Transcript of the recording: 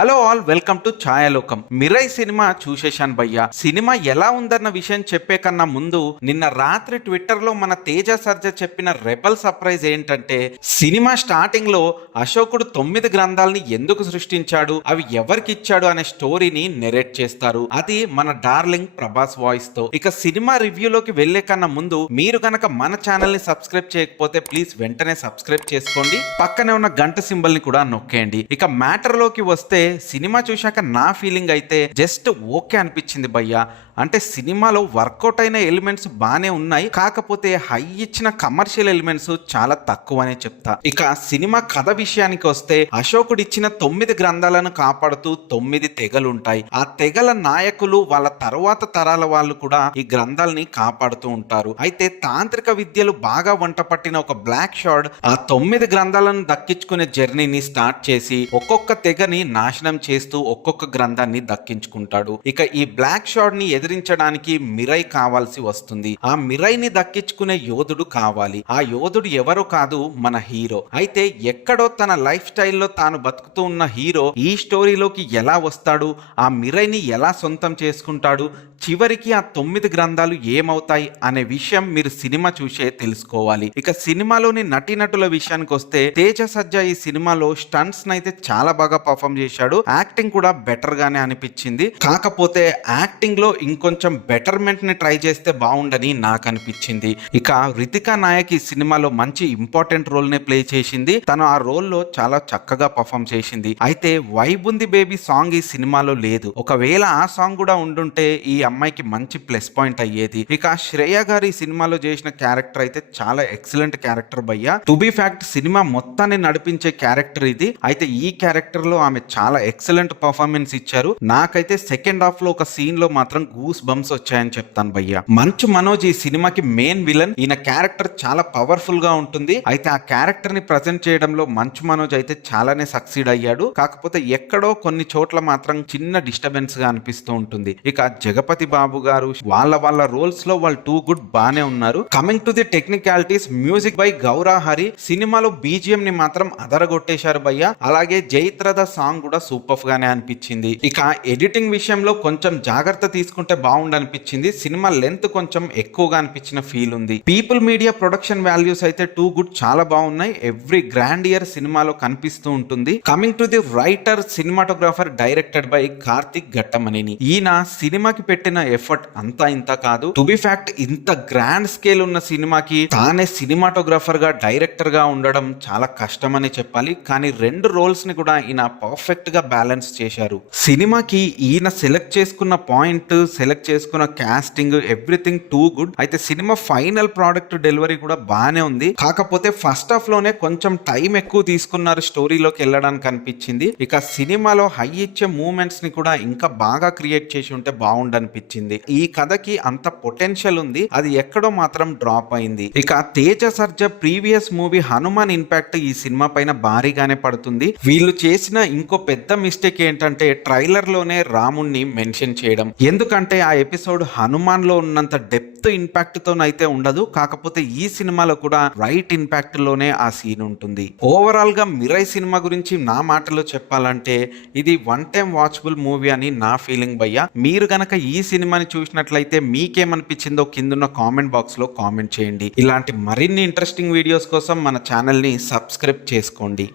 Hello all, welcome to Chayalokam. Mirai cinema చూసేశాను భయ్యా. Cinema ఎలా ఉందన్న విషయం చెప్పే కన్నా ముందు నిన్న రాత్రి ట్విట్టర్ లో మన తేజ సర్జా చెప్పిన రెబల్ సర్ప్రైజ్ ఏంటంటే, సినిమా స్టార్టింగ్ లో అశోకుడు 9 గ్రంథాలని ఎందుకు సృష్టించాడు, అవి ఎవరికి ఇచ్చాడు అనే స్టోరీని నెరేట్ చేస్తారు. అది మన డార్లింగ్ ప్రభాస్ వాయిస్ తో. ఇక సినిమా రివ్యూలోకి వెళ్లే కన్నా ముందు మీరు కనుక మన ఛానల్ ని సబ్స్క్రైబ్ చేయకపోతే ప్లీజ్ వెంటనే సబ్స్క్రైబ్ చేసుకోండి. పక్కనే ఉన్న గంట సింబల్ ని కూడా నొక్కేయండి. ఇక మ్యాటర్ లోకి వస్తే, సినిమా చూశాక నా ఫీలింగ్ అయితే జస్ట్ ఓకే అనిపించింది భయ్యా. అంటే సినిమాలో వర్కౌట్ అయిన ఎలిమెంట్స్ బానే ఉన్నాయి, కాకపోతే హై ఇచ్చిన కమర్షియల్ ఎలిమెంట్స్ చాలా తక్కువ అనే చెప్తా. ఇక సినిమా కథ విషయానికి వస్తే, అశోకుడు ఇచ్చిన 9 గ్రంథాలను కాపాడుతూ 9 తెగలుంటాయి. ఆ తెగల నాయకులు వాళ్ళ తరువాత తరాల వాళ్ళు కూడా ఈ గ్రంథాలని కాపాడుతూ ఉంటారు. అయితే తాంత్రిక విద్యలు బాగా వంట పట్టిన ఒక బ్లాక్ షార్డ్ ఆ 9 గ్రంథాలను దక్కించుకునే జర్నీని స్టార్ట్ చేసి ఒక్కొక్క తెగని నాశనం చేస్తూ ఒక్కొక్క గ్రంథాన్ని దక్కించుకుంటాడు. ఇక ఈ బ్లాక్ షార్డ్ ని ఎదిరించడానికి మిరై కావాల్సి వస్తుంది. ఆ మిరైని దక్కించుకునే యోధుడు కావాలి. ఆ యోధుడు ఎవరో కాదు, మన హీరో. అయితే ఎక్కడో తన లైఫ్ స్టైల్లో తాను బతుకుతూ ఉన్న హీరో ఈ స్టోరీలోకి ఎలా వస్తాడు, ఆ మిరైని ఎలా సొంతం చేసుకుంటాడు, చివరికి ఆ 9 గ్రంథాలు ఏమవుతాయి అనే విషయం మీరు సినిమా చూసే తెలుసుకోవాలి. ఇక సినిమాలోని నటీనటుల విషయానికి వస్తే, తేజ సజ్జా ఈ సినిమాలో స్టంట్స్ నైతే చాలా బాగా పర్ఫామ్ చేశాడు. యాక్టింగ్ కూడా బెటర్ గానే అనిపించింది. కాకపోతే యాక్టింగ్ లో ఇంకొంచెం బెటర్మెంట్ ని ట్రై చేస్తే బాగుండని నాకు అనిపించింది. ఇక రితికా నాయక్ ఈ సినిమాలో మంచి ఇంపార్టెంట్ రోల్ నే ప్లే చేసింది. తను ఆ రోల్ లో చాలా చక్కగా పర్ఫామ్ చేసింది. అయితే వైబుంది బేబీ సాంగ్ ఈ సినిమాలో లేదు. ఒకవేళ ఆ సాంగ్ కూడా ఉండుంటే ఈ అమ్మాయికి మంచి ప్లస్ పాయింట్ అయ్యేది. ఇక శ్రేయ గారు ఈ సినిమాలో చేసిన క్యారెక్టర్ అయితే చాలా ఎక్సలెంట్ క్యారెక్టర్ భయ్యా. టు బి ఫ్యాక్ట్ సినిమా మొత్తాన్ని నడిపించే క్యారెక్టర్ ఇది. అయితే ఈ క్యారెక్టర్ లో ఆమె చాలా ఎక్సలెంట్ పర్ఫార్మెన్స్ ఇచ్చారు. నాకైతే సెకండ్ హాఫ్ లో ఒక సీన్ లో మాత్రం గూస్ బంప్స్ వచ్చాయని చెప్తాను భయ్యా. మంచు మనోజ్ ఈ సినిమాకి మెయిన్ విలన్. ఈయన క్యారెక్టర్ చాలా పవర్ఫుల్ గా ఉంటుంది. అయితే ఆ క్యారెక్టర్ ని ప్రజెంట్ చేయడంలో మంచు మనోజ్ అయితే చాలానే సక్సీడ్ అయ్యాడు. కాకపోతే ఎక్కడో కొన్ని చోట్ల మాత్రం చిన్న డిస్టర్బెన్స్ గా అనిపిస్తూ ఉంటుంది. ఇక జగపతి బాబు గారు వాళ్ళ రోల్స్ లో వాళ్ళు టూ గుడ్ బానే ఉన్నారు. Coming to the technicalities, music by Gaura Hari. సినిమాలో బీజిఎం ని మాత్రం అదరగొట్టేశారు భయ్యా. అలాగే జైత్రద సాంగ్ కూడా సూపర్ గానే అనిపించింది. ఇక ఎడిటింగ్ విషయంలో కొంచెం జాగ్రత్త తీసుకుంటే బాగుండనిపించింది. సినిమా లెంత్ కొంచెం ఎక్కువగా అనిపించిన ఫీల్ ఉంది. పీపుల్ మీడియా ప్రొడక్షన్ వాల్యూస్ అయితే టూ గుడ్ చాలా బాగున్నాయి. ఎవ్రీ గ్రాండ్ ఇయర్ సినిమాలో కనిపిస్తూ ఉంటుంది. Coming to the writer, cinematographer, directed by Karthik Ghattamaneni. ఈయన సినిమాకి పెట్టిన ఎఫర్ట్ అంతా ఇంత కాదు. టు బి ఫ్యాక్ట్ ఇంత గ్రాండ్ స్కేల్ ఉన్న సినిమాకి తానే సినిమాటోగ్రాఫర్ గా, డైరెక్టర్ గా ఉండడం చాలా కష్టమని చెప్పాలి. కానీ 2 రోల్స్ ని కూడా ఈయన పర్ఫెక్ట్ గా బ్యాలెన్స్ చేశారు. సినిమాకి ఈయన సెలెక్ట్ చేసుకున్న పాయింట్, సెలెక్ట్ చేసుకున్న కాస్టింగ్, ఎవ్రీథింగ్ టూ గుడ్. అయితే సినిమా ఫైనల్ ప్రోడక్ట్ డెలివరీ కూడా బానే ఉంది. కాకపోతే ఫస్ట్ హాఫ్ లోనే కొంచెం టైం ఎక్కువ తీసుకున్నారు స్టోరీలోకి వెళ్ళడానికి అనిపించింది. ఇక సినిమాలో హై ఇచ్చే మూమెంట్స్ ని కూడా ఇంకా బాగా క్రియేట్ చేసి ఉంటే బాగుండనిపించింది. ఈ కథకి అంత పొటెన్షియల్ ఉంది, అది ఎక్కడో మాత్రం డ్రాప్ అయింది. ఇక Teja Sarja previous movie Hanuman impact ఈ సినిమా పైన భారీగానే పడుతుంది. వీళ్ళు చేసిన ఇంకో పెద్ద మిస్టేక్ ఏంటంటే, ట్రైలర్ లోనే రాముణ్ణి మెన్షన్ చేయడం. ఎందుకంటే ఆ ఎపిసోడ్ హనుమాన్ లో ఉన్నంత డెప్త్ ఇంపాక్ట్ తోనైతే ఉండదు. కాకపోతే ఈ సినిమాలో కూడా రైట్ ఇంపాక్ట్ లోనే ఆ సీన్ ఉంటుంది. ఓవరాల్ గా మిరై సినిమా గురించి నా మాటలో చెప్పాలంటే, ఇది వన్ టైం వాచబుల్ మూవీ అని నా ఫీలింగ్ భయ్యా. మీరు గనక ఈ సినిమాని చూసినట్లయితే మీకేమనిపించిందో కిందున్న కామెంట్ బాక్స్ లో కామెంట్ చేయండి. ఇలాంటి మరిన్ని ఇంట్రెస్టింగ్ వీడియోస్ కోసం మన ఛానల్ ని సబ్స్క్రైబ్ చేసుకోండి.